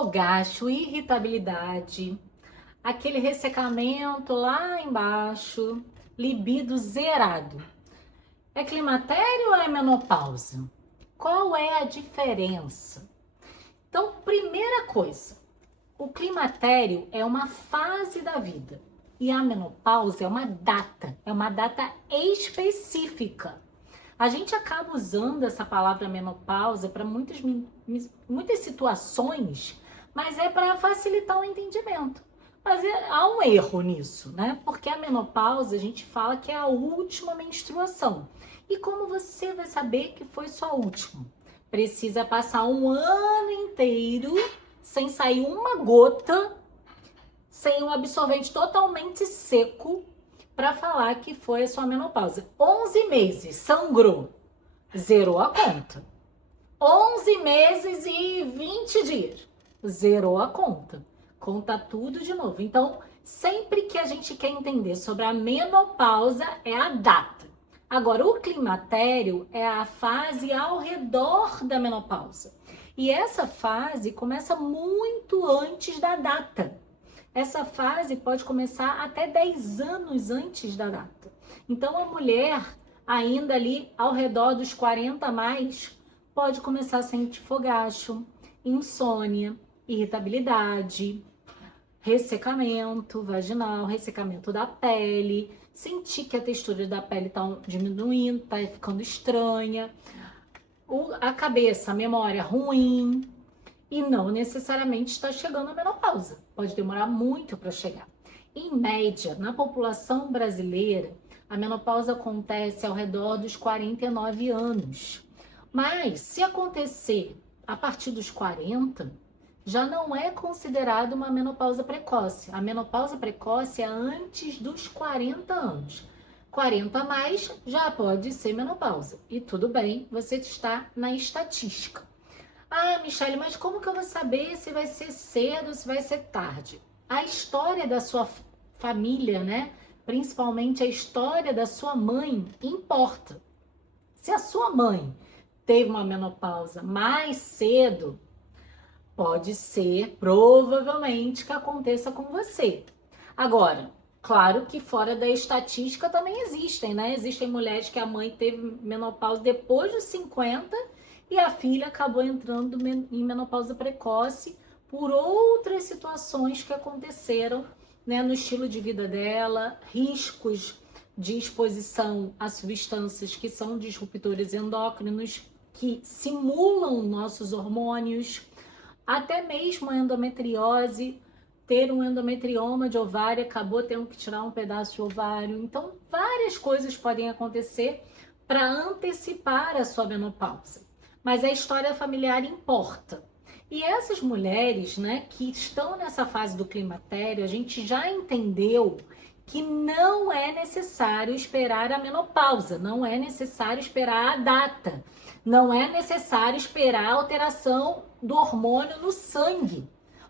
fogacho, irritabilidade, aquele ressecamento lá embaixo, libido zerado. É climatério ou é menopausa? Qual é a diferença? Então, primeira coisa, o climatério é uma fase da vida e a menopausa é uma data específica. A gente acaba usando essa palavra menopausa para muitas situações, mas é para facilitar o entendimento. Mas há um erro nisso, né? Porque a menopausa a gente fala que é a última menstruação. E como você vai saber que foi sua última? Precisa passar um ano inteiro sem sair uma gota, sem um absorvente totalmente seco, para falar que foi a sua menopausa. 11 meses, sangrou, zerou a conta. 11 meses e 20 dias, zerou a conta. Conta tudo de novo. Então, sempre que a gente quer entender sobre a menopausa, é a data. Agora, o climatério é a fase ao redor da menopausa. E essa fase começa muito antes da data. Essa fase pode começar até 10 anos antes da data. Então, a mulher, ainda ali ao redor dos 40 a mais, pode começar a sentir fogacho, insônia, irritabilidade, ressecamento vaginal, ressecamento da pele, sentir que a textura da pele está diminuindo, está ficando estranha, a cabeça, a memória ruim, e não necessariamente está chegando a menopausa. Pode demorar muito para chegar. Em média, na população brasileira, a menopausa acontece ao redor dos 49 anos. Mas se acontecer a partir dos 40, já não é considerado uma menopausa precoce. A menopausa precoce é antes dos 40 anos. 40 a mais já pode ser menopausa. E tudo bem, você está na estatística. Ah, Michele, mas como que eu vou saber se vai ser cedo ou se vai ser tarde? A história da sua família, né? Principalmente a história da sua mãe, importa. Se a sua mãe teve uma menopausa mais cedo, pode ser, provavelmente, que aconteça com você. Agora, claro que fora da estatística também existem, né? Existem mulheres que a mãe teve menopausa depois dos 50 e a filha acabou entrando em menopausa precoce por outras situações que aconteceram, né, no estilo de vida dela, riscos de exposição a substâncias que são disruptores endócrinos, que simulam nossos hormônios, até mesmo a endometriose, ter um endometrioma de ovário, acabou tendo que tirar um pedaço de ovário. Então, várias coisas podem acontecer para antecipar a sua menopausa. Mas a história familiar importa. E essas mulheres, né, que estão nessa fase do climatério, a gente já entendeu que não é necessário esperar a menopausa, não é necessário esperar a data, não é necessário esperar a alteração do hormônio no sangue.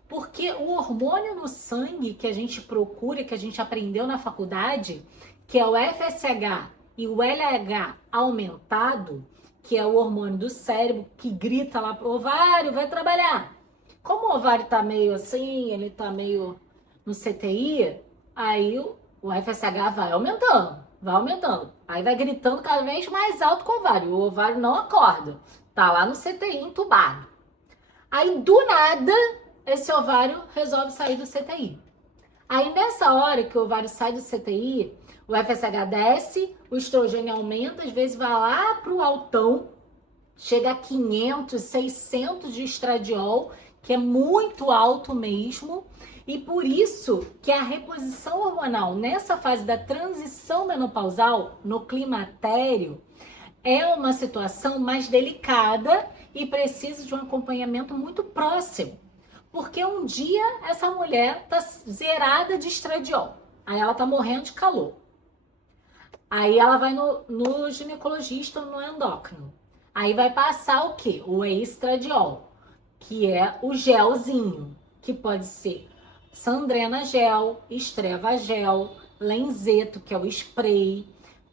Porque o hormônio no sangue que a gente procura, que a gente aprendeu na faculdade, que é o FSH e o LH aumentado, que é o hormônio do cérebro, que grita lá pro ovário, vai trabalhar. Como o ovário tá meio assim, ele tá meio no CTI, aí o FSH vai aumentando, vai aumentando. Aí vai gritando cada vez mais alto com o ovário. O ovário não acorda, tá lá no CTI entubado. Aí do nada, esse ovário resolve sair do CTI. Aí nessa hora que o ovário sai do CTI, o FSH desce, o estrogênio aumenta, às vezes vai lá pro altão, chega a 500, 600 de estradiol, que é muito alto mesmo, e por isso que a reposição hormonal nessa fase da transição menopausal, no climatério, é uma situação mais delicada e precisa de um acompanhamento muito próximo. Porque um dia essa mulher tá zerada de estradiol, aí ela tá morrendo de calor. Aí ela vai no ginecologista, no endócrino. Aí vai passar o quê? O estradiol, que é o gelzinho, que pode ser Sandrena gel, Estreva gel, Lenzeto, que é o spray,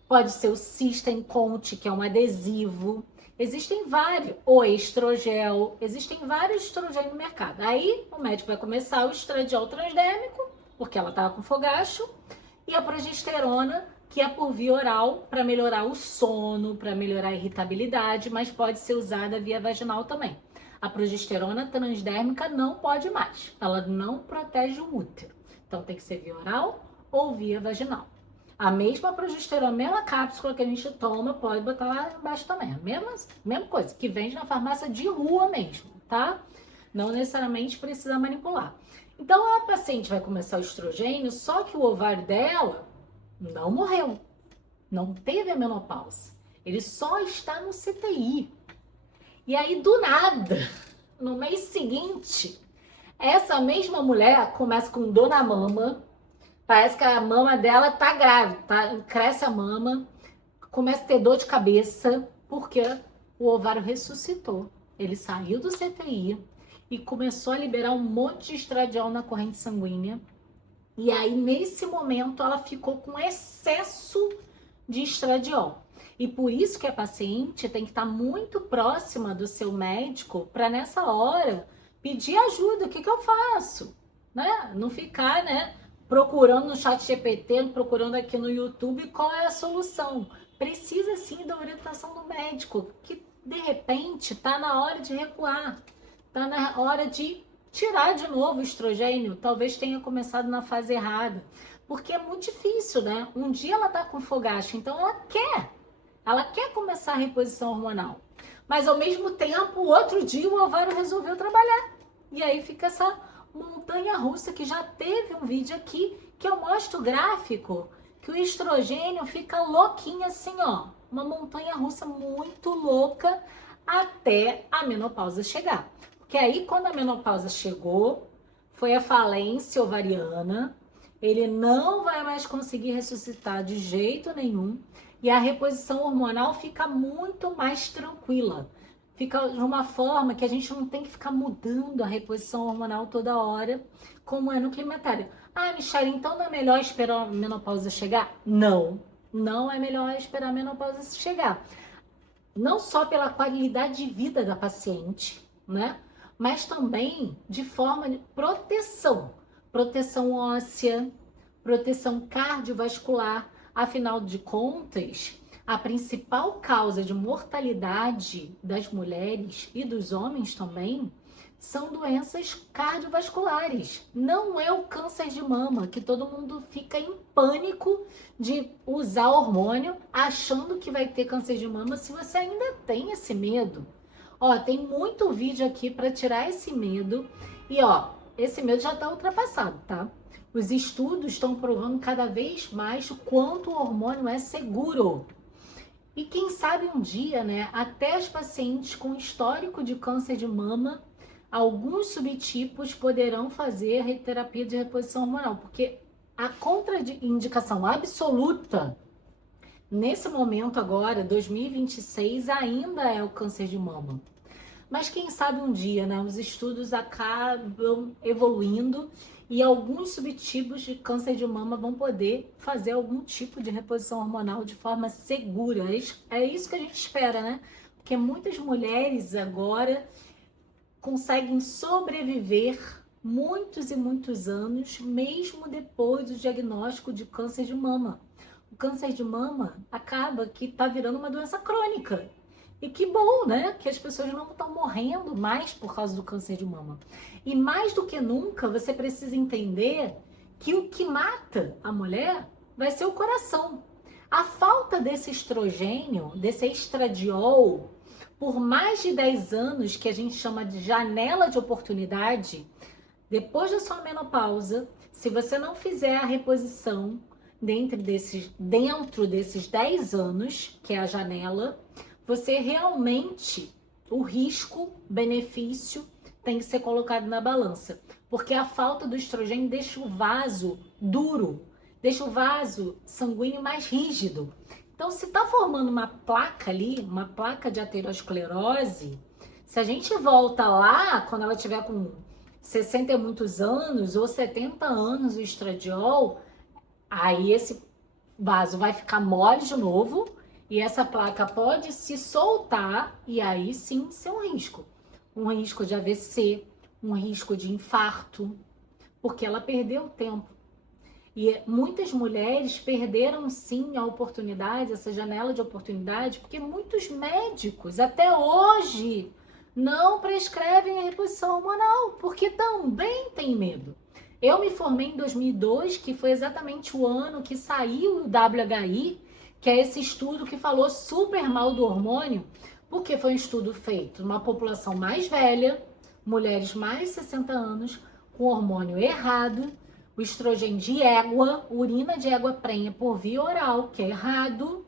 pode ser o System Conte, que é um adesivo. Existem vários, o estrogel, existem vários estrogênios no mercado. Aí o médico vai começar o estradiol transdérmico, porque ela estava com fogacho, e a progesterona, que é por via oral, para melhorar o sono, para melhorar a irritabilidade, mas pode ser usada via vaginal também. A progesterona transdérmica não pode mais, ela não protege o útero. Então tem que ser via oral ou via vaginal. A mesma progesterona, a mesma cápsula que a gente toma, pode botar lá embaixo também. A mesma coisa, que vende na farmácia de rua mesmo, tá? Não necessariamente precisa manipular. Então a paciente vai começar o estrogênio, só que o ovário dela não morreu, não teve a menopausa. Ele só está no CTI. E aí, do nada, no mês seguinte, essa mesma mulher começa com dor na mama, parece que a mama dela tá grávida, tá? Cresce a mama, começa a ter dor de cabeça, porque o ovário ressuscitou. Ele saiu do CTI e começou a liberar um monte de estradiol na corrente sanguínea. E aí, nesse momento, ela ficou com excesso de estradiol. E por isso que a paciente tem que estar muito próxima do seu médico para nessa hora pedir ajuda. O que eu faço? Né? Não ficar, né, procurando no chat GPT, procurando aqui no YouTube qual é a solução. Precisa sim da orientação do médico, que de repente está na hora de recuar, está na hora de tirar de novo o estrogênio. Talvez tenha começado na fase errada, porque é muito difícil, né? Um dia ela tá com fogacho, então ela quer começar a reposição hormonal, mas ao mesmo tempo, o outro dia o ovário resolveu trabalhar, e aí fica essa montanha russa, que já teve um vídeo aqui que eu mostro o gráfico, que o estrogênio fica louquinho assim, ó, uma montanha russa muito louca até a menopausa chegar. Porque aí, quando a menopausa chegou, foi a falência ovariana, ele não vai mais conseguir ressuscitar de jeito nenhum, e a reposição hormonal fica muito mais tranquila. Fica de uma forma que a gente não tem que ficar mudando a reposição hormonal toda hora, como é no climatério. Ah, Michele, então não é melhor esperar a menopausa chegar? Não, não é melhor esperar a menopausa chegar. Não só pela qualidade de vida da paciente, né? Mas também de forma de proteção. Proteção óssea, proteção cardiovascular. Afinal de contas, a principal causa de mortalidade das mulheres e dos homens também são doenças cardiovasculares. Não é o câncer de mama, que todo mundo fica em pânico de usar hormônio achando que vai ter câncer de mama, se você ainda tem esse medo. Ó, tem muito vídeo aqui para tirar esse medo. E ó, esse medo já está ultrapassado, tá? Os estudos estão provando cada vez mais o quanto o hormônio é seguro. E quem sabe um dia, né, até as pacientes com histórico de câncer de mama, alguns subtipos poderão fazer terapia de reposição hormonal, porque a contraindicação absoluta nesse momento agora, 2026, ainda é o câncer de mama. Mas quem sabe um dia, né, os estudos acabam evoluindo e alguns subtipos de câncer de mama vão poder fazer algum tipo de reposição hormonal de forma segura. É isso que a gente espera, né? Porque muitas mulheres agora conseguem sobreviver muitos e muitos anos, mesmo depois do diagnóstico de câncer de mama. O câncer de mama acaba que tá virando uma doença crônica. E que bom, né? Que as pessoas não estão morrendo mais por causa do câncer de mama. E mais do que nunca, você precisa entender que o que mata a mulher vai ser o coração. A falta desse estrogênio, desse estradiol, por mais de 10 anos, que a gente chama de janela de oportunidade, depois da sua menopausa, se você não fizer a reposição dentro desses 10 anos, que é a janela, você realmente, o risco-benefício tem que ser colocado na balança. Porque a falta do estrogênio deixa o vaso duro, deixa o vaso sanguíneo mais rígido. Então, se está formando uma placa ali, uma placa de aterosclerose, se a gente volta lá, quando ela tiver com 60 e muitos anos ou 70 anos o estradiol, aí esse vaso vai ficar mole de novo E essa placa pode se soltar e aí sim ser um risco. Um risco de AVC, um risco de infarto, porque ela perdeu tempo. E muitas mulheres perderam sim a oportunidade, essa janela de oportunidade, porque muitos médicos até hoje não prescrevem a reposição hormonal, porque também tem medo. Eu me formei em 2002, que foi exatamente o ano que saiu o WHI, que é esse estudo que falou super mal do hormônio, porque foi um estudo feito numa população mais velha, mulheres mais de 60 anos, com hormônio errado, o estrogênio de égua, urina de égua prenha por via oral, que é errado,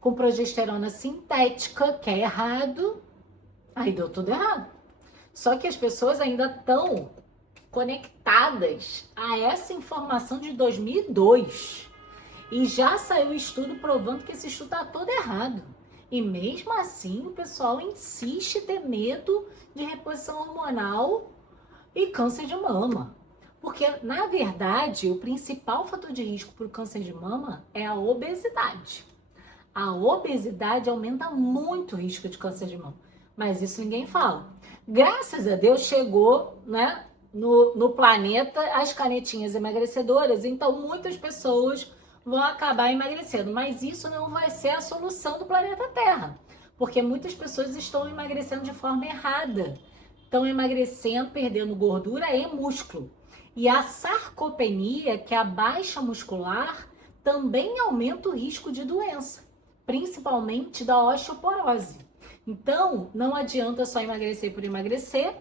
com progesterona sintética, que é errado, aí deu tudo errado. Só que as pessoas ainda estão conectadas a essa informação de 2002. E já saiu estudo provando que esse estudo está todo errado. E mesmo assim o pessoal insiste em ter medo de reposição hormonal e câncer de mama. Porque, na verdade, o principal fator de risco para o câncer de mama é a obesidade. A obesidade aumenta muito o risco de câncer de mama. Mas isso ninguém fala. Graças a Deus chegou, né, no planeta as canetinhas emagrecedoras. Então, muitas pessoas vão acabar emagrecendo. Mas isso não vai ser a solução do planeta Terra. Porque muitas pessoas estão emagrecendo de forma errada. Estão emagrecendo, perdendo gordura e músculo. E a sarcopenia, que é a baixa muscular, também aumenta o risco de doença, principalmente da osteoporose. Então, não adianta só emagrecer por emagrecer,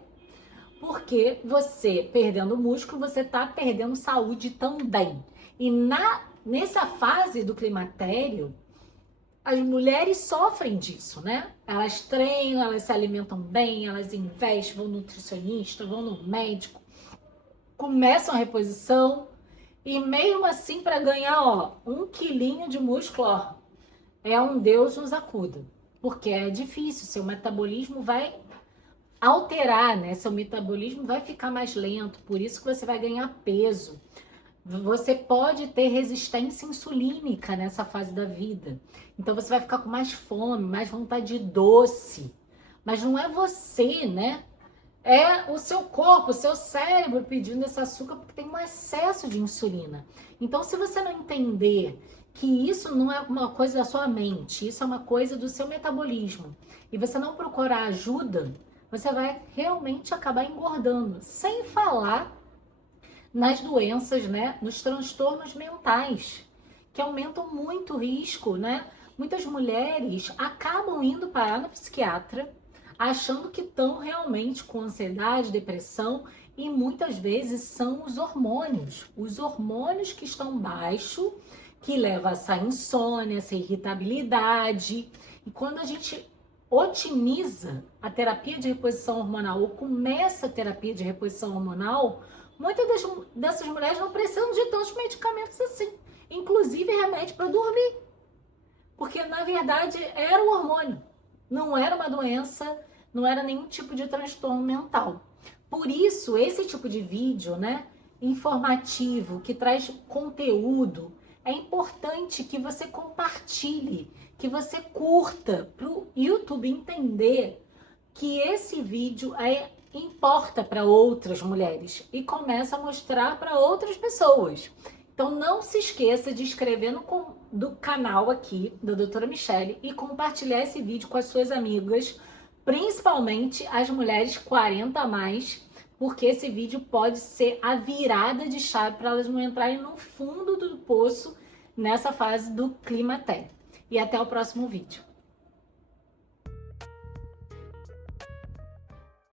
porque você, perdendo músculo, você está perdendo saúde também. E nessa fase do climatério, as mulheres sofrem disso, né? Elas treinam, elas se alimentam bem, elas investem, vão no nutricionista, vão no médico, começam a reposição e mesmo assim para ganhar, ó, 1 quilinho de músculo, ó, é um Deus nos acuda, porque é difícil, seu metabolismo vai alterar, né? Seu metabolismo vai ficar mais lento, por isso que você vai ganhar peso. Você pode ter resistência insulínica nessa fase da vida. Então você vai ficar com mais fome, mais vontade de doce. Mas não é você, né? É o seu corpo, o seu cérebro pedindo esse açúcar porque tem um excesso de insulina. Então, se você não entender que isso não é uma coisa da sua mente, isso é uma coisa do seu metabolismo, e você não procurar ajuda, você vai realmente acabar engordando. Sem falar nas doenças, né? Nos transtornos mentais, que aumentam muito o risco, né? Muitas mulheres acabam indo parar no psiquiatra, achando que estão realmente com ansiedade, depressão, e muitas vezes são os hormônios que estão baixos, que levam a essa insônia, essa irritabilidade. E quando a gente otimiza a terapia de reposição hormonal ou começa a terapia de reposição hormonal, muitas dessas mulheres não precisam de tantos medicamentos assim, inclusive remédio para dormir, porque na verdade era o hormônio. Não era uma doença, não era nenhum tipo de transtorno mental. Por isso, esse tipo de vídeo, né, informativo, que traz conteúdo, é importante que você compartilhe, que você curta, para o YouTube entender que esse vídeo importa para outras mulheres e começa a mostrar para outras pessoas. Então não se esqueça de inscrever do canal aqui da doutora Michele e compartilhar esse vídeo com as suas amigas, principalmente as mulheres 40 a mais, porque esse vídeo pode ser a virada de chave para elas não entrarem no fundo do poço nessa fase do climatério. E até o próximo vídeo.